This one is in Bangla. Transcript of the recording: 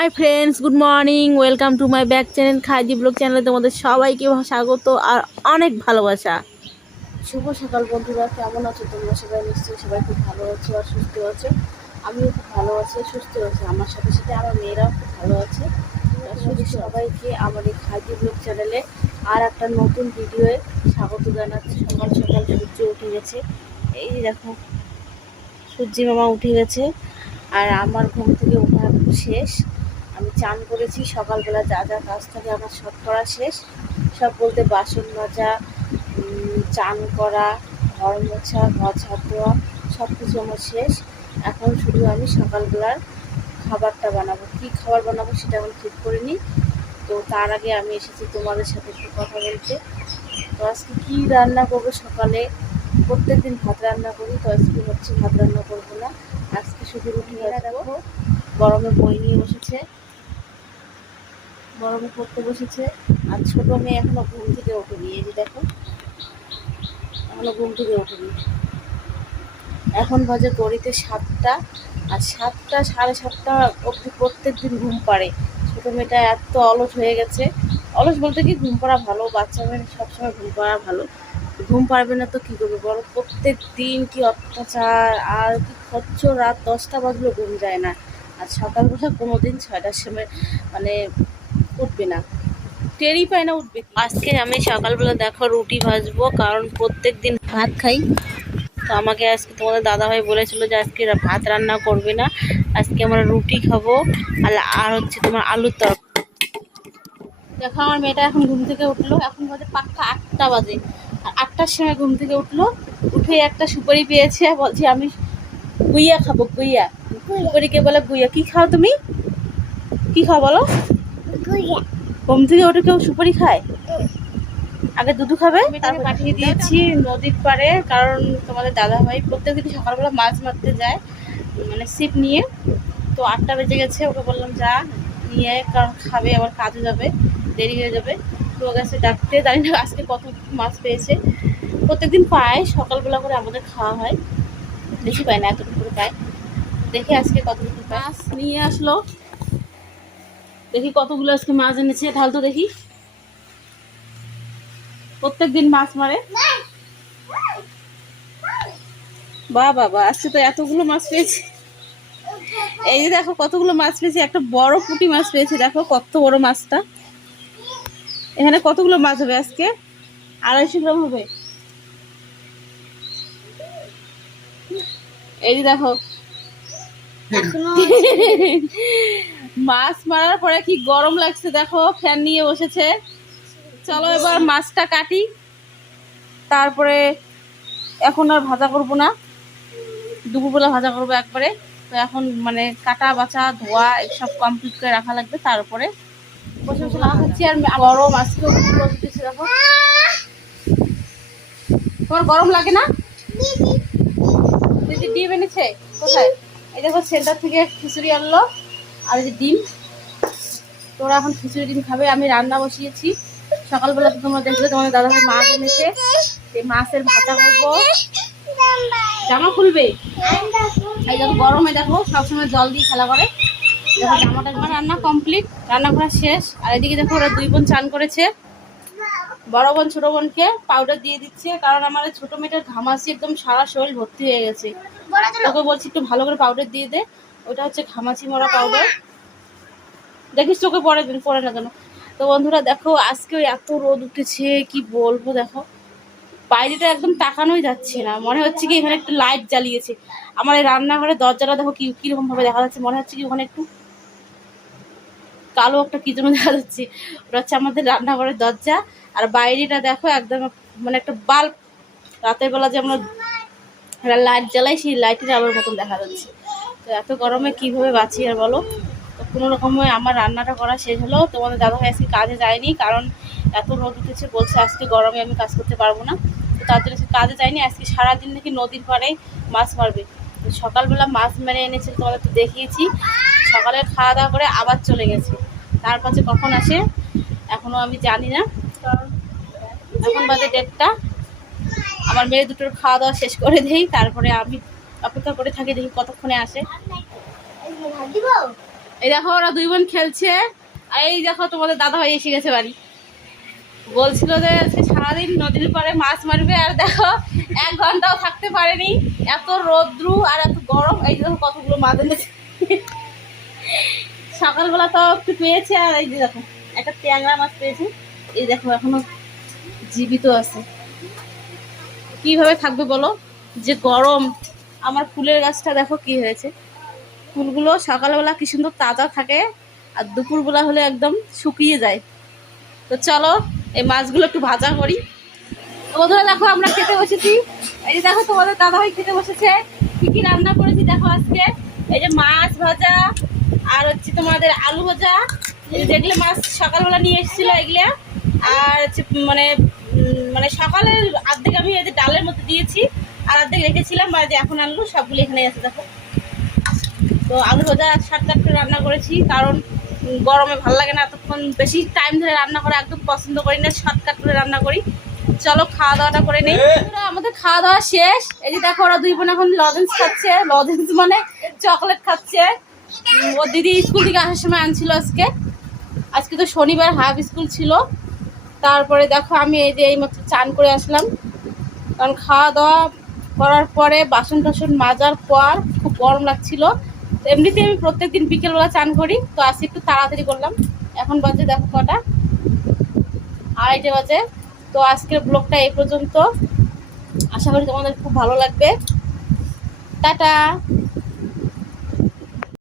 Hi friends good morning welcome to my back channel খাইজি blog চ্যানেলে তোমাদের সবাইকে স্বাগত আর অনেক ভালোবাসা। শুভ সকাল বন্ধুরা কেমন আছো তোমরা? সবাই নিশ্চয়ই সবাই খুব ভালো আছো আর সুস্থ আছো। আমিও খুব ভালো আছি সুস্থ আছি। আমার সাথে সাথে আমার মেয়েরাও খুব ভালো আছে। সবাইকে আমার এই খাইজি ব্লগ চ্যানেলে আর একটা নতুন ভিডিওয়ে স্বাগত জানাচ্ছি। সকাল সকাল সূর্য উঠে গেছে। এই দেখো সূর্যি মামা উঠে গেছে। আর আমার ঘুম থেকে ওঠা শেষ। আমি চান করেছি সকালবেলা যা যা কাজ থাকে আমার সব করা শেষ। সব বলতে বাসন মাজা চান করা ঘর মোছা ঘর ঝাড় দেওয়া সব কিছু আমার শেষ। এখন শুধু আমি সকালবেলার খাবারটা বানাবো। কী খাবার বানাবো সেটা এখন ঠিক করে করিনি। তো তার আগে আমি এসেছি তোমাদের সাথে একটু কথা বলতে। তো আজকে কী রান্না করব সকালে? প্রত্যেক দিন ভাত রান্না করি তো আজকে হচ্ছে ভাত রান্না করব না। আজকে শুধু রুটি দেখো গরমে বই নিয়ে বসেছে। গরমে পড়তে বসেছে। আর ছোট মেয়ে এখনও ঘুম থেকে ওঠেনি। এই যে দেখো, এখনও ঘুম থেকে ওঠেনি। এখন বাজে গড়িতে সাতটা, আর সাতটা, সাড়ে সাতটা অবধি প্রত্যেক দিন ঘুম পাড়ে। ছোটো মেয়েটা এত অলস হয়ে গেছে। অলস বলতে কি, ঘুম পাড়া ভালো, বাচ্চা মেয়ে সবসময় ঘুম পাড়া ভালো। ঘুম পারবে না তো কী করবে বলো? প্রত্যেক দিন কি অত্যাচার, আর কি খচ্চ রাত দশটা বাজলেও ঘুম যায় না। আর সকালবেলা কোনো দিন ছয়টার সময় মানে উঠবে না। টেরই পায় না উঠবে আজকে আমি সকালবেলা দেখো রুটি ভাজবো কারণ প্রত্যেক দিন ভাত খাই। তো আমাকে আজকে তোমাদের দাদাভাই বলেছিল যে আজকে ভাত রান্না করবে না। আজকে আমরা রুটি খাব আর আর হচ্ছে তোমার আলুর তরকারি দেখো আমার মেয়েটা এখন ঘুম থেকে উঠল এখন বাজে পাক্কা আটটা বাজে। আর আটটার সময় ঘুম থেকে উঠল উঠে একটা সুপারি পেয়েছে বলছে আমি গুইয়া খাব গুইয়া। সুপারিকে বলে গুইয়া কি খাও তুমি? কি খাও বলো? ঘুম থেকে উঠে কেউ সুপারি খায়? আগে দুধু খাবে তারপর পাঠিয়ে দিয়েছি নদীর পাড়ে কারণ তোমাদের দাদা ভাই প্রত্যেকদিন সকালবেলা মাছ মারতে যায় মানে ছিপ নিয়ে। তো আটটা বেজে গেছে ওকে বললাম যা নিয়ে কারণ খাবে আবার কাজে যাবে দেরি হয়ে যাবে। তো ও গেছে ডাকতে জানি না আজকে কত মাছ পেয়েছে। প্রত্যেকদিন পায় সকালবেলা করে আমাদের খাওয়া হয়। বেশি পায় না এতটুকু করে পায়। দেখে আজকে কতটুকু। মাছ নিয়ে আসলো। দেখি কতগুলো আজকে মাছ এনেছে, ঢাল তো দেখি। প্রত্যেক দিন মাছ মারে। বা বাবা আজকে তো এতগুলো মাছ পেয়েছি। এই যে দেখো, কতগুলো মাছ পেয়েছি, একটা বড় পুঁটি মাছ পেয়েছি, দেখো কত বড় মাছটা। এখানে কতগুলো মাছ হবে আজকে? আড়াইশো গ্রাম হবে। এই যে দেখো মাছ মারার পরে কি গরম লাগছে? দেখো ফ্যান নিয়ে বসেছে। চলো এবার মাছটা কাটি। তারপরে এখন আর ভাজা করব না। দুপুরবেলা ভাজা করব একবারে। তো এখন মানে কাটা বাছা ধোয়া সব কমপ্লিট করে রাখা লাগবে। তারপরে বসে বসে খাচ্ছি আর গরম আজকে দেখো। তোমার গরম লাগে না? দিদি ডিম এনেছে? কোথায়? এই দেখো সেন্টার থেকে খিচুড়ি আনলো, আর এই যে ডিম। তোরা এখন খিচুড়ি ডিম খাবে, আমি রান্না বসিয়েছি। সকালবেলা তো তোমরা দেখলে তোমাদের দাদা ভাই মাছ এনেছে। সেই মাছের ভাজা করব। জামা খুলবে? এই দেখো গরমে দেখো, সবসময় জল দিয়ে খেলা করে। দেখো জামাটা আমার রান্না কমপ্লিট, রান্না করা শেষ। আর এদিকে দেখো ওরা দুই বোন চান করেছে। বড় বোন, ছোট বোনকে পাউডার দিয়ে দিচ্ছে, কারণ আমার ছোট মেয়েটার ঘামাচি একদম সারা শরীর ভর্তি হয়ে গেছে। তোকে বলছি, একটু ভালো করে পাউডার দিয়ে দে। ওটা হচ্ছে ঘামাচি মরা পাউডার দেখিস চোখে পড়ে পড়ে না কেন। তো বন্ধুরা, দেখো, আজকে এত রোদ উঠেছে, কি বলব, দেখো। বাইরেটা একদম তাকানোই যাচ্ছে না। মনে হচ্ছে কি এখানে একটু লাইট জ্বালিয়েছে। আমার এই রান্নাঘরের দরজাটা দেখো কি কীরকম ভাবে দেখা যাচ্ছে। মনে হচ্ছে কি ওখানে একটু কালো একটা কি যেন দেখা যাচ্ছে। ওটা হচ্ছে আমাদের রান্নাঘরের দরজা। আর বাইরেটা দেখো, একদম মানে একটা বাল্ব রাতের বেলা যে আমরা লাইট জ্বালাই সেই লাইটের আলোর মতন দেখা যাচ্ছে। তো এত গরমে কীভাবে বাঁচি আর বলো? তো কোনো রকমে আমার রান্নাটা করা শেষ হলো। তোমাদের দাদা ভাই আজকে কাজে যায়নি, কারণ এত রোদ উঠেছে, বলছে আজকে গরমে আমি কাজ করতে পারব না। তো তার জন্য কাজে যায়নি, আজকে সারাদিন নাকি নদীর পাড়ে মাছ মারবে। সকালবেলা মাছ মেরে এনেছে তোমাদের তো দেখিয়েছি। সকালে খাওয়া দাওয়া করে আবার চলে গেছে। তার কাছে কখন আসে এখনও আমি জানি না। কারণ এখন বাজে ডেটটা আমার মেয়ে দুটোর খাওয়া দাওয়া শেষ করে দেই, তারপরে আমি অপেক্ষা করে থাকি, দেখি কতক্ষণে আসে। এই দেখো, ওরা দুই বোন খেলছে। আর এই দেখো, তোমাদের দাদা ভাই এসে গেছে বাড়ি। বলছিল যে, সে সারাদিন নদীর পাড়ে মাছ মারবে, আর দেখো, এক ঘন্টাও থাকতে পারেনি। এত রোদ্রু আর এত গরম, এই দেখো কতগুলো মাছ এনেছে। সকালবেলা তো একটু পেয়েছে, আর এই যে দেখো, একটা ট্যাংরা মাছ পেয়েছে। এই দেখো, এখনও জীবিত আছে। কীভাবে থাকবে বলো? যে গরম, আমার ফুলের গাছটা দেখো কি হয়েছে। ফুলগুলো সকালবেলা কি সুন্দর তাজা থাকে, আর দুপুরবেলা হলে একদম শুকিয়ে যায়। তো চলো, এই মাছগুলো একটু ভাজা করি। তো বন্ধুরা দেখো, আমরা খেতে বসেছি। এই যে দেখো, তোমাদের দাদা ভাই খেতে বসেছে। কি কি রান্না করেছি দেখো আজকে। এই যে মাছ ভাজা, আর হচ্ছে তোমাদের আলু ভাজা। যেগুলো মাছ সকালবেলা নিয়ে এসেছিল এগুলো। আর হচ্ছে মানে মানে সকালের অর্ধেক আমি এই যে ডালের মধ্যে দিয়েছি, আর অর্ধেক রেখেছিলাম, আর যে এখন আনলো, সবগুলো এখানে আছে, দেখো। তো আলু ভাজা সাত করে রান্না করেছি, কারণ গরমে ভালো লাগে না, এতক্ষণ বেশি টাইম ধরে রান্না করা একদম পছন্দ করি না শর্টকাট করে রান্না করি। চলো খাওয়া দাওয়াটা করে নেই। আমাদের খাওয়া দাওয়া শেষ। এই যে দেখো, ওরা দুই বোন এখন লজেন্স খাচ্ছে। লজেন্স মানে চকলেট খাচ্ছে। ওর দিদি স্কুল থেকে আসার সময় আনছিল আজকে। আজকে তো শনিবার, হাফ স্কুল ছিল। তারপরে দেখো আমি এই যে এই এইমাত্র চান করে আসলাম। কারণ খাওয়া দাওয়া করার পরে বাসন টাসন মাজার পর খুব গরম লাগছিল। এমনিতে আমি প্রত্যেক দিন বিকেলবেলা চান করি, তো আজকে একটু তাড়াতাড়ি করলাম। এখন বাজে দেখো কটা। আড়াইটে বাজে। তো আজকের ব্লগটা এই পর্যন্ত। আশা করি তোমাদের খুব ভালো লাগবে। টাটা!